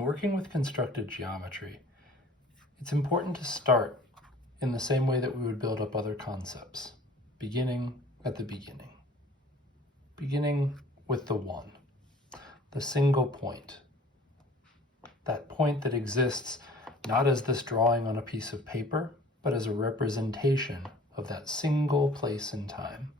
when working with constructed geometry, it's important to start in the same way that we would build up other concepts, beginning at the beginning. Beginning with the one, the single point. That point that exists not as this drawing on a piece of paper, but as a representation of that single place in time.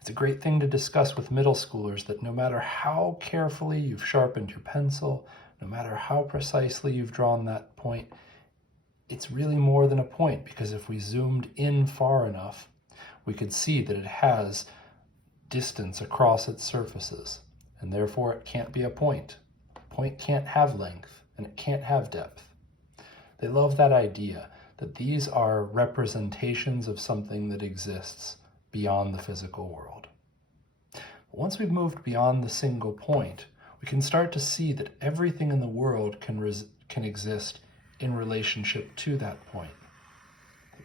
It's a great thing to discuss with middle schoolers that no matter how carefully you've sharpened your pencil, no matter how precisely you've drawn that point, it's really more than a point, because if we zoomed in far enough, we could see that it has distance across its surfaces, and therefore it can't be a point. A point can't have length, and it can't have depth. They love that idea that these are representations of something that exists beyond the physical world. But once we've moved beyond the single point, we can start to see that everything in the world can exist in relationship to that point.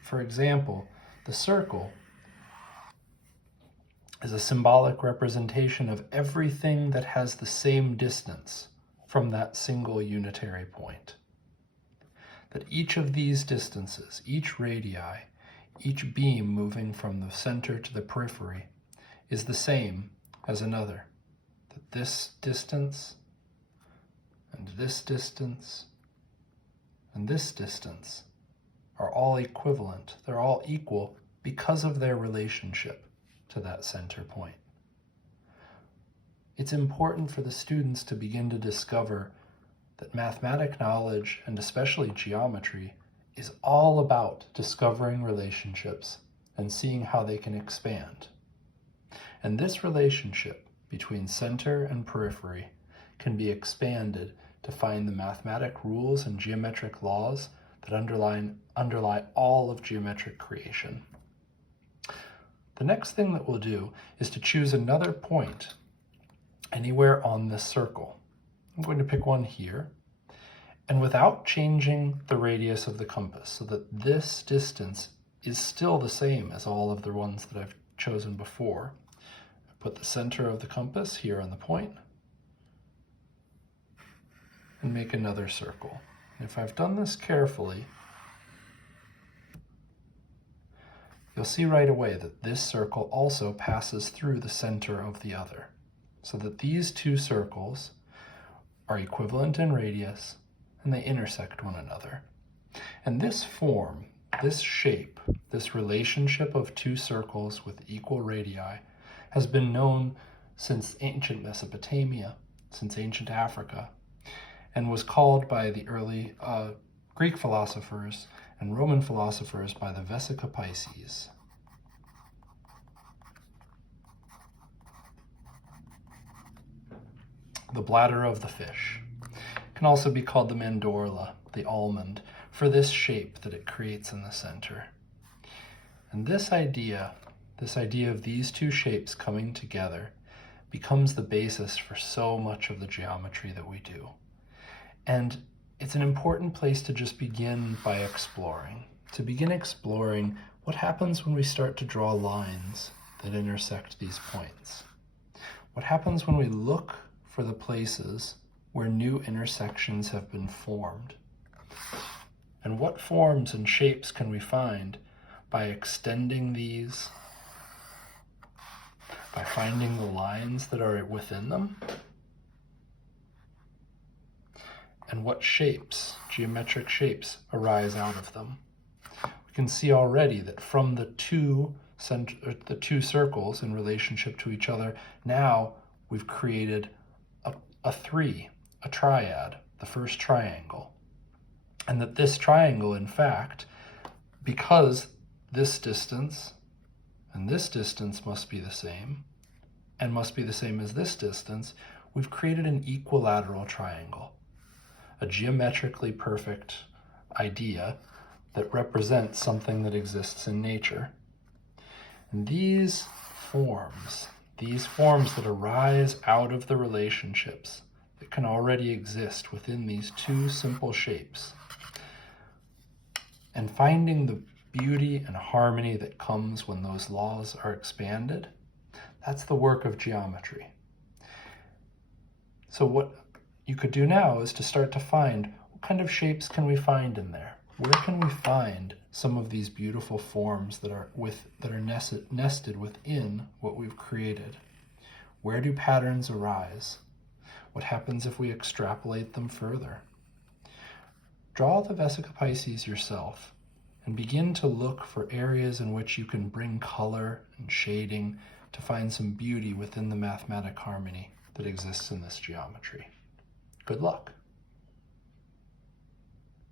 For example, the circle is a symbolic representation of everything that has the same distance from that single unitary point. That each of these distances, each radii, each beam moving from the center to the periphery, is the same as another. That this distance, and this distance, and this distance are all equivalent. They're all equal because of their relationship to that center point. It's important for the students to begin to discover that mathematic knowledge, and especially geometry, is all about discovering relationships and seeing how they can expand. And this relationship between center and periphery can be expanded to find the mathematic rules and geometric laws that underlie all of geometric creation. The next thing that we'll do is to choose another point anywhere on this circle. I'm going to pick one here, and without changing the radius of the compass, so that this distance is still the same as all of the ones that I've chosen before. I put the center of the compass here on the point, and make another circle. And if I've done this carefully, you'll see right away that this circle also passes through the center of the other, so that these two circles are equivalent in radius and they intersect one another. And this form, this shape, this relationship of two circles with equal radii has been known since ancient Mesopotamia, since ancient Africa, and was called by the early Greek philosophers and Roman philosophers by the vesica pisces. The bladder of the fish. It can also be called the mandorla, the almond, for this shape that it creates in the center. And this idea of these two shapes coming together becomes the basis for so much of the geometry that we do. And it's an important place to just begin by exploring. To begin exploring what happens when we start to draw lines that intersect these points. What happens when we look for the places where new intersections have been formed? And what forms and shapes can we find by extending these, by finding the lines that are within them? And what shapes, geometric shapes, arise out of them? We can see already that from the two circles in relationship to each other, now we've created a triad, the first triangle. And that this triangle, in fact, because this distance and this distance must be the same, and must be the same as this distance, we've created an equilateral triangle, a geometrically perfect idea that represents something that exists in nature. And these forms that arise out of the relationships that can already exist within these two simple shapes, and finding the beauty and harmony that comes when those laws are expanded, that's the work of geometry. So what you could do now is to start to find what kind of shapes can we find in there? Where can we find some of these beautiful forms that are nested within what we've created? Where do patterns arise? What happens if we extrapolate them further? Draw the vesica Pisces yourself and begin to look for areas in which you can bring color and shading to find some beauty within the mathematic harmony that exists in this geometry. Good luck.